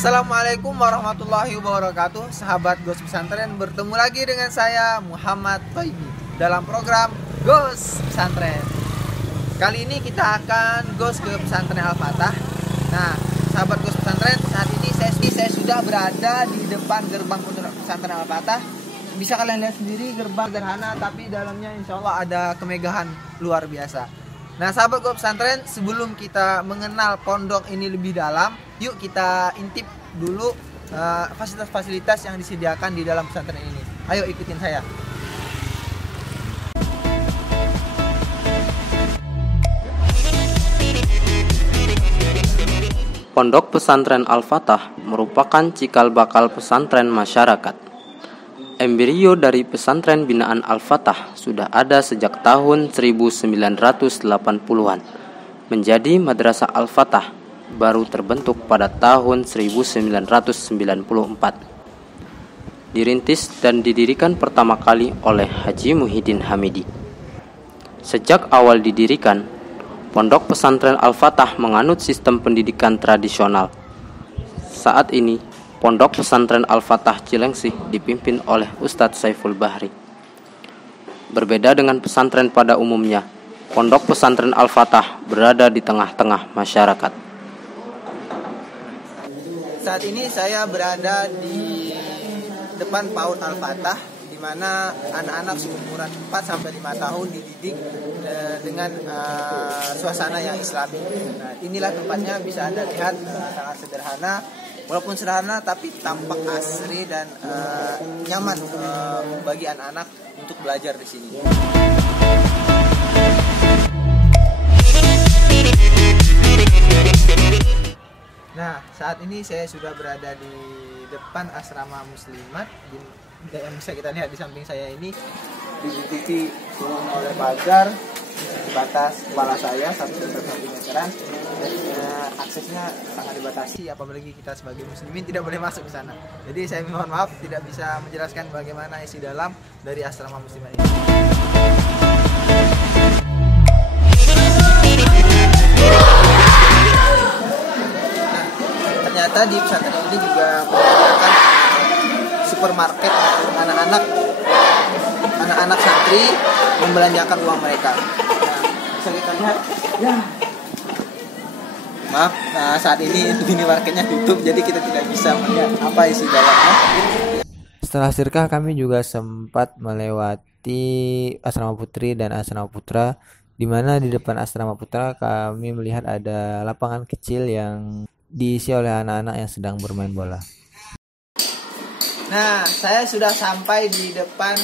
Assalamualaikum warahmatullahi wabarakatuh. Sahabat Ghost Pesantren, bertemu lagi dengan saya Muhammad Toibi dalam program Ghost Pesantren. Kali ini kita akan ghost ke pesantren Al-Fatah. Nah, sahabat Ghost Pesantren, saat ini saya sudah berada di depan gerbang pesantren Al-Fatah. Bisa kalian lihat sendiri, gerbang sederhana tapi dalamnya insya Allah ada kemegahan luar biasa. Nah, sahabat Ghost Pesantren, sebelum kita mengenal pondok ini lebih dalam, yuk kita intip dulu fasilitas-fasilitas yang disediakan di dalam pesantren ini. Ayo ikutin saya. Pondok Pesantren Al-Fatah merupakan cikal bakal pesantren masyarakat. Embrio dari pesantren binaan Al-Fatah sudah ada sejak tahun 1980-an. Menjadi Madrasah Al-Fatah baru terbentuk pada tahun 1994. Dirintis dan didirikan pertama kali oleh Haji Muhyiddin Hamidi. Sejak awal didirikan, Pondok Pesantren Al-Fatah menganut sistem pendidikan tradisional. Saat ini, Pondok Pesantren Al-Fatah Cilengsih dipimpin oleh Ustadz Saiful Bahri. Berbeda dengan pesantren pada umumnya, Pondok Pesantren Al-Fatah berada di tengah-tengah masyarakat. Saat ini saya berada di depan PAUD Al-Fatah, di mana anak-anak seumuran 4-5 tahun dididik dengan suasana yang islami. Nah, inilah tempatnya, bisa Anda lihat, sangat sederhana. Walaupun sederhana tapi tampak asri dan nyaman bagi anak-anak untuk belajar di sini. Nah, saat ini saya sudah berada di depan asrama muslimat yang bisa kita lihat di samping saya ini, ditutupi oleh pagar batas kepala saya 1 meteran, dan aksesnya sangat dibatasi, apalagi kita sebagai muslimin tidak boleh masuk ke sana. Jadi saya mohon maaf tidak bisa menjelaskan bagaimana isi dalam dari asrama muslimat ini. Nah, ternyata di pesantren ini juga menyediakan supermarket untuk anak-anak santri membelanjakan uang mereka. Nah, bisa kita lihat, ya. Maaf, saat ini minimarketnya tutup, jadi kita tidak bisa melihat apa isi dalamnya. Setelah sirkah, kami juga sempat melewati asrama putri dan asrama putra, di mana di depan asrama putra kami melihat ada lapangan kecil yang diisi oleh anak-anak yang sedang bermain bola. Nah, saya sudah sampai di depan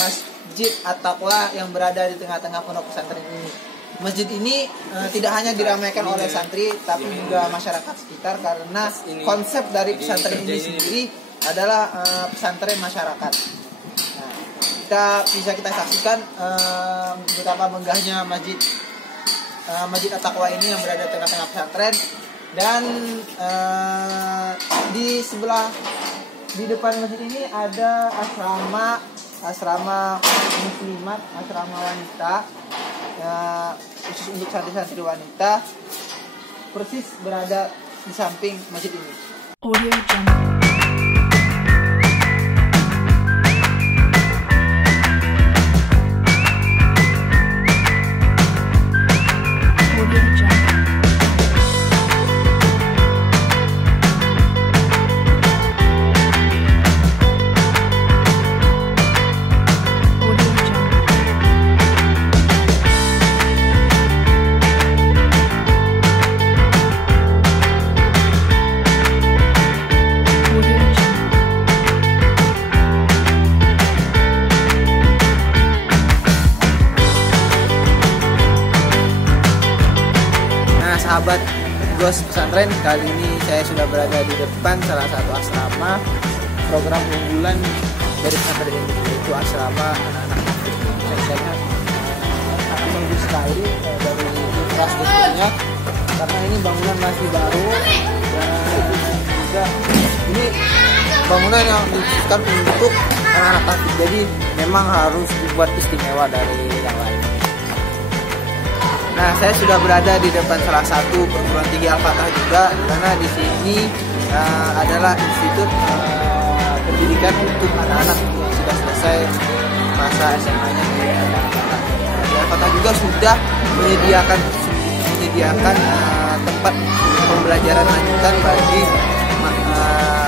Masjid At-Taqwa yang berada di tengah-tengah pondok pesantren ini. Masjid ini tidak hanya diramaikan oleh santri, tapi juga masyarakat sekitar, karena konsep dari pesantren ini sendiri adalah pesantren masyarakat. Nah, kita saksikan betapa megahnya Masjid At-Taqwa ini yang berada di tengah-tengah pesantren, dan di depan masjid ini ada asrama muslimat, asrama wanita, khusus untuk santri-santri wanita, persis berada di samping masjid ini. Audio Jungle. Sahabat Ghost Pesantren, kali ini saya sudah berada di depan salah satu asrama program unggulan dari pesantren ini, yaitu asrama anak-anak santri. Saya sangat bagus sekali dari infrastrukturnya, karena ini bangunan masih baru, dan juga ini bangunan yang dikhususkan untuk anak-anak santri, jadi memang harus dibuat istimewa dari yang lain. Nah, saya sudah berada di depan salah satu perguruan tinggi Al-Fatah juga, karena di sini adalah institut pendidikan untuk anak-anak yang sudah selesai masa SMA-nya di Al-Fatah. Di Al-Fatah juga sudah menyediakan tempat pembelajaran lanjutan bagi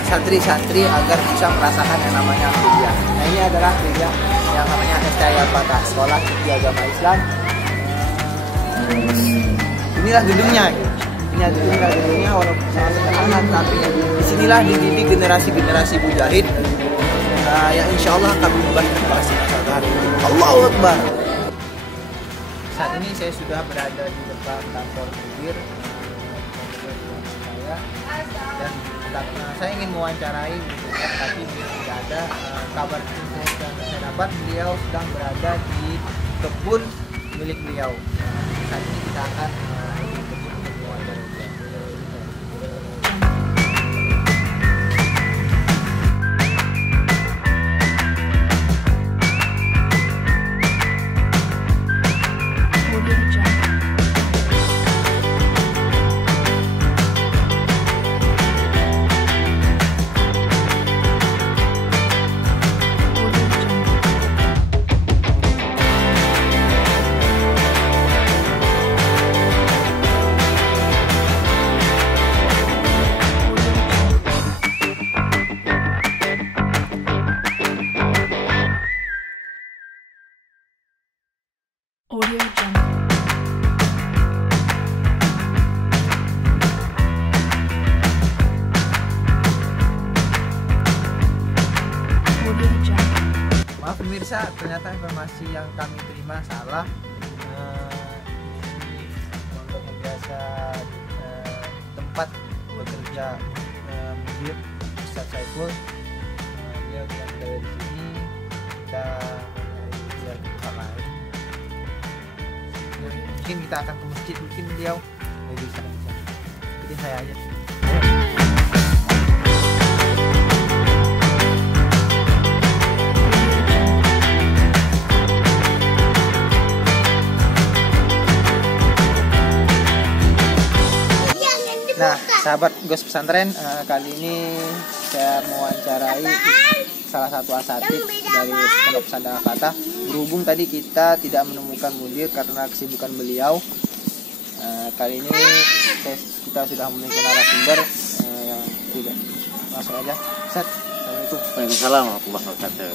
santri-santri agar bisa merasakan yang namanya kuliah. Nah, ini adalah kuliah yang namanya STI Al-Fatah, Sekolah Tinggi Agama Islam. Inilah gedungnya. Ini gedungnya walaupun sangat sederhana, tapi disinilah dididik generasi mujahid yang insya Allah akan mengubah generasi masa depan. Allahu Akbar. Saat ini saya sudah berada di depan kantor mudir saya, dan saya ingin mewawancarai, tapi tidak ada kabar yang saya dapat. Beliau sedang berada di kebun milik beliau. Saat ini kita akan mewawancarai beliau. Audio Jungle. Audio Jungle. Maaf pemirsa, ternyata informasi yang kami terima salah. Di pondok yang biasa tempat bekerja mudir Ustaz Saiful, dia tidak berada di sini. Kita lihat tempat lain. Mungkin kita akan ke masjid, mungkin beliau lebih bisa. Ikutin saya aja. Nah, sahabat Gos Pesantren, kali ini saya mewawancarai salah satu asatid dari Pondok Pesantren Al-Fatah. Berhubung tadi kita tidak menemukan mudir karena kesibukan beliau, kali ini kita sudah memiliki narasumber yang tidak. Langsung aja, Ustaz. Assalamualaikum. Waalaikumsalam warahmatullahi wabarakatuh.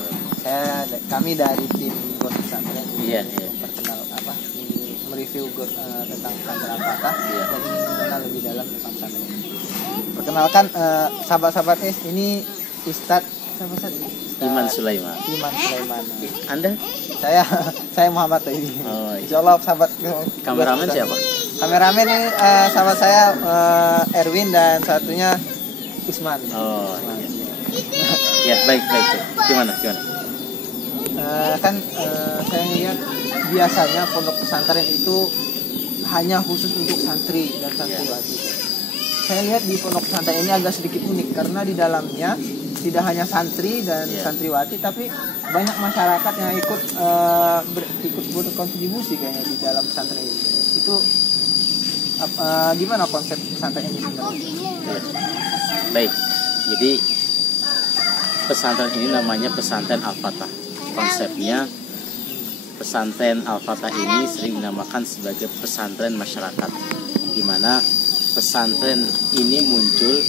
Kami dari tim Gos Pesantren. Iya. Perkenal mereview tentang pesantren Al-Fatah, dan ingin mengenal lebih dalam tentang pesantren ini. Perkenalkan sahabat-sahabat ini Ustadz Iman Sulaiman. Anda? Saya Muhammad Taibi. Oh, iya. Insyaallah sahabat. Kameramen siapa? Kameramen ini sahabat saya Erwin, dan satunya Usman. Oh, iya. Ya, baik. Gimana? Saya lihat biasanya pondok pesantren itu hanya khusus untuk santri dan santriwati. Saya lihat di pondok pesantren ini agak sedikit unik karena di dalamnya tidak hanya santri dan santriwati, tapi banyak masyarakat yang ikut berkontribusi kayaknya di dalam pesantren ini. Itu gimana konsep pesantren ini sebenarnya? Baik. Jadi pesantren ini namanya Pesantren Al-Fatah. Konsepnya pesantren Al-Fatah ini sering dinamakan sebagai pesantren masyarakat, di mana pesantren ini muncul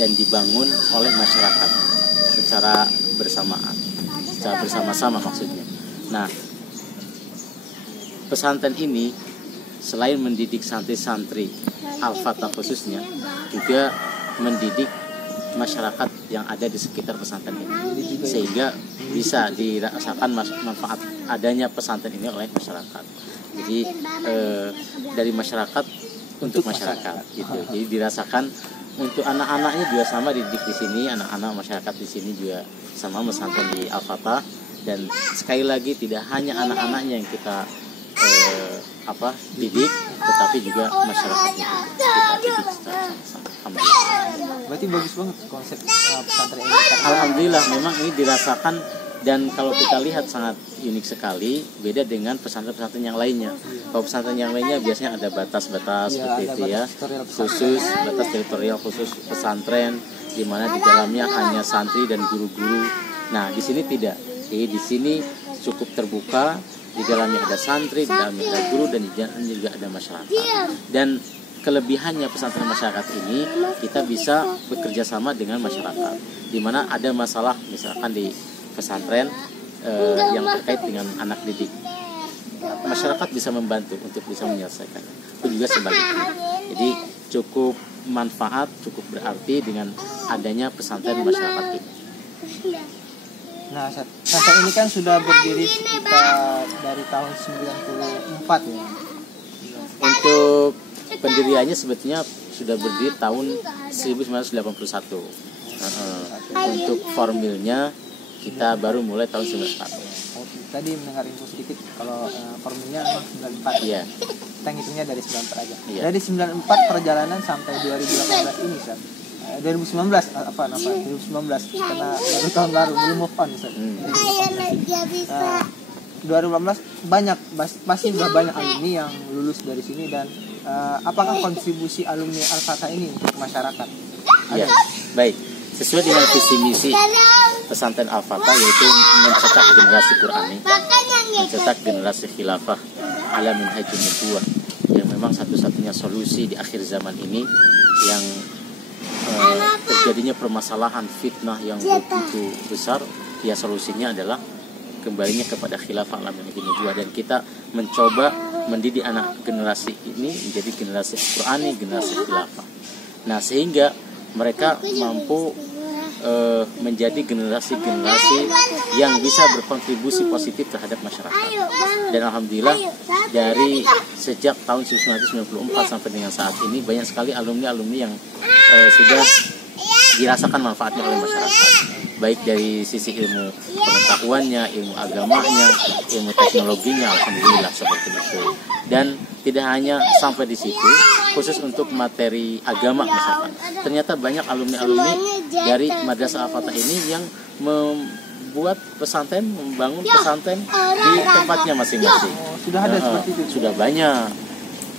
dan dibangun oleh masyarakat secara bersama-sama maksudnya. Nah, pesantren ini selain mendidik santri-santri Al-Fatah khususnya, juga mendidik masyarakat yang ada di sekitar pesantren ini, sehingga bisa dirasakan manfaat adanya pesantren ini oleh masyarakat. Jadi dari masyarakat untuk masyarakat gitu. Jadi dirasakan untuk anak-anaknya juga sama dididik di sini, anak-anak masyarakat di sini juga sama pesantren di Al-Fatah. Dan sekali lagi tidak hanya anak-anaknya yang kita didik, tetapi juga masyarakatnya kita didik secara sama-sama. Berarti bagus banget konsep pesantren ini. Alhamdulillah, memang ini dirasakan Dan kalau kita lihat sangat unik sekali, beda dengan pesantren-pesantren yang lainnya. Kalau pesantren yang lainnya biasanya ada batas-batas seperti itu ya, khusus batas teritorial khusus pesantren, di mana di dalamnya hanya santri dan guru-guru. Nah, di sini tidak. Di sini cukup terbuka, di dalamnya ada santri, di dalamnya ada guru, dan di dalamnya juga ada masyarakat. Dan kelebihannya pesantren masyarakat ini, kita bisa bekerja sama dengan masyarakat, di mana ada masalah misalkan di pesantren yang terkait dengan anak didik, masyarakat bisa membantu untuk bisa menyelesaikan. Itu juga sebaliknya. Jadi cukup manfaat, cukup berarti dengan adanya pesantren masyarakat ini. Nah, pesantren ini kan sudah berdiri sekitar dari tahun 94 ya. Untuk pendiriannya sebetulnya sudah berdiri tahun 1981. Untuk formilnya kita baru mulai tahun 94. Tadi mendengar info sedikit kalau formilnya memang 94. Iya. Kita ngitungnya dari 94 aja. Iya. Dari 94 perjalanan sampai 2018 ini, Ustaz. 2019 2019 karena baru tahun baru belum move on, Ustaz. 2018 banyak pasti sudah banyak alumni yang lulus dari sini, dan apakah kontribusi alumni Al-Fatah ini untuk masyarakat? Ya, baik. Sesuai dengan visi misi pesantren Al-Fatah, yaitu mencetak generasi Qur'ani, mencetak generasi khilafah ala minhajun nubuwah, yang memang satu-satunya solusi di akhir zaman ini yang terjadinya permasalahan fitnah yang begitu besar. Ya, solusinya adalah kembalinya kepada khilafah ala minhajun nubuwah, dan kita mencoba mendidik anak generasi ini menjadi generasi Qur'ani, generasi khilafah. Nah, sehingga mereka mampu menjadi generasi-generasi yang bisa berkontribusi positif terhadap masyarakat. Dan alhamdulillah dari sejak tahun 1994 sampai dengan saat ini banyak sekali alumni-alumni yang sudah dirasakan manfaatnya oleh masyarakat, baik dari sisi ilmu pengetahuannya, ilmu agamanya, ilmu teknologinya, alhamdulillah seperti itu. Dan tidak hanya sampai di situ, khusus untuk materi agama misalkan, ternyata banyak alumni-alumni dari Madrasah Al-Fatah ini yang membuat pesantren, membangun pesantren di tempatnya masing-masing. Sudah ada seperti itu? Sudah banyak.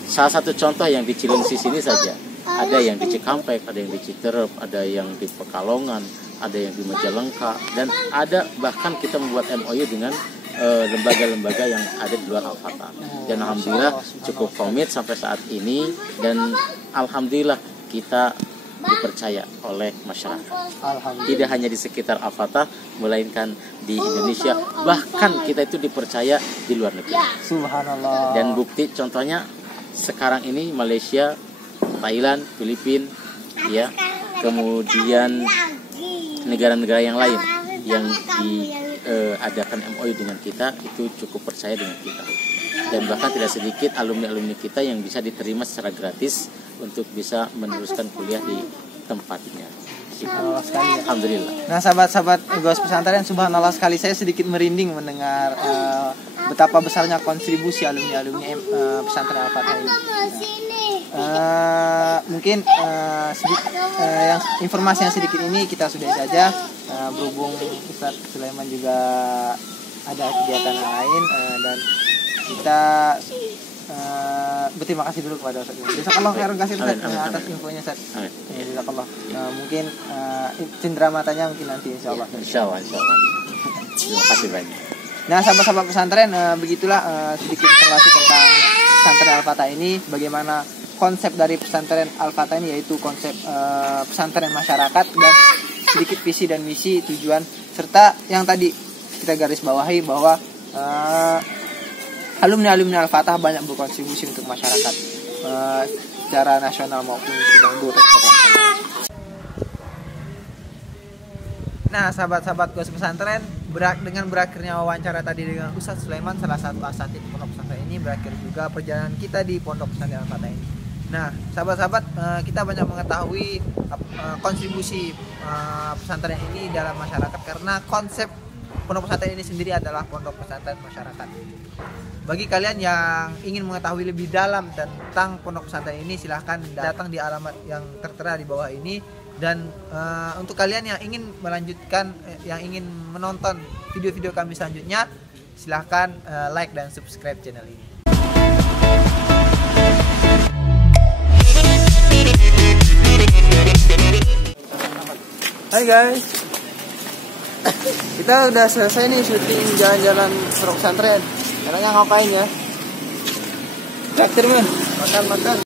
Salah satu contoh yang di Cilengsi sini saja, ada yang di Cikampek, ada yang di Citerep, ada yang di Pekalongan, ada yang di Majalengka, dan ada bahkan kita membuat MOU dengan lembaga-lembaga yang ada di luar Al-Fatah. Dan alhamdulillah cukup komit sampai saat ini, dan alhamdulillah kita dipercaya oleh masyarakat. Tidak hanya di sekitar Al-Fatah, melainkan di Indonesia, bahkan kita itu dipercaya di luar negeri. Subhanallah. Dan bukti contohnya sekarang ini Malaysia, Thailand, Filipina, ya, kemudian negara-negara yang lain yang diadakan MOU dengan kita itu cukup percaya dengan kita. Dan bahkan tidak sedikit alumni-alumni kita yang bisa diterima secara gratis untuk bisa meneruskan kuliah di tempatnya. Subhanallah sekali ya. Alhamdulillah. Nah, sahabat-sahabat Gos Pesantren, subhanallah sekali, saya sedikit merinding mendengar betapa besarnya kontribusi alumni-alumni pesantren Al-Fatah ini. Mungkin yang informasi yang sedikit ini kita sudah saja, berhubung Ustaz Sulaiman juga ada kegiatan yang lain, dan kita berterima kasih dulu kepada Ustaz. Jazakallah khairan kasih Ustaz atas infonya Ustaz. Jazakallah. Mungkin cindera matanya mungkin nanti insyaallah. Insyaallah. Terima kasih banyak. Nah, sahabat-sahabat pesantren, begitulah sedikit informasi tentang pesantren Al-Fatah ini. Bagaimana konsep dari pesantren Al-Fatah ini, yaitu konsep pesantren masyarakat, dan sedikit visi dan misi, tujuan, serta yang tadi kita garis bawahi bahwa alumni Al-Fatah banyak berkontribusi untuk masyarakat secara nasional maupun sidang internasional. Nah, sahabat-sahabat Gos Pesantren, dengan berakhirnya wawancara tadi dengan Ustaz Sulaiman, salah satu asatidz pondok pesantren ini, berakhir juga perjalanan kita di pondok pesantren Al-Fatah ini. Nah, sahabat-sahabat, kita banyak mengetahui kontribusi pesantren ini dalam masyarakat, karena konsep pondok pesantren ini sendiri adalah pondok pesantren masyarakat. Bagi kalian yang ingin mengetahui lebih dalam tentang pondok pesantren ini, silahkan datang di alamat yang tertera di bawah ini, Dan untuk kalian yang ingin melanjutkan, yang ingin menonton video-video kami selanjutnya, silahkan like dan subscribe channel ini. Hai guys, kita udah selesai nih syuting jalan-jalan Pondok Pesantren. Caranya ngapain ya? Traktir men, makan.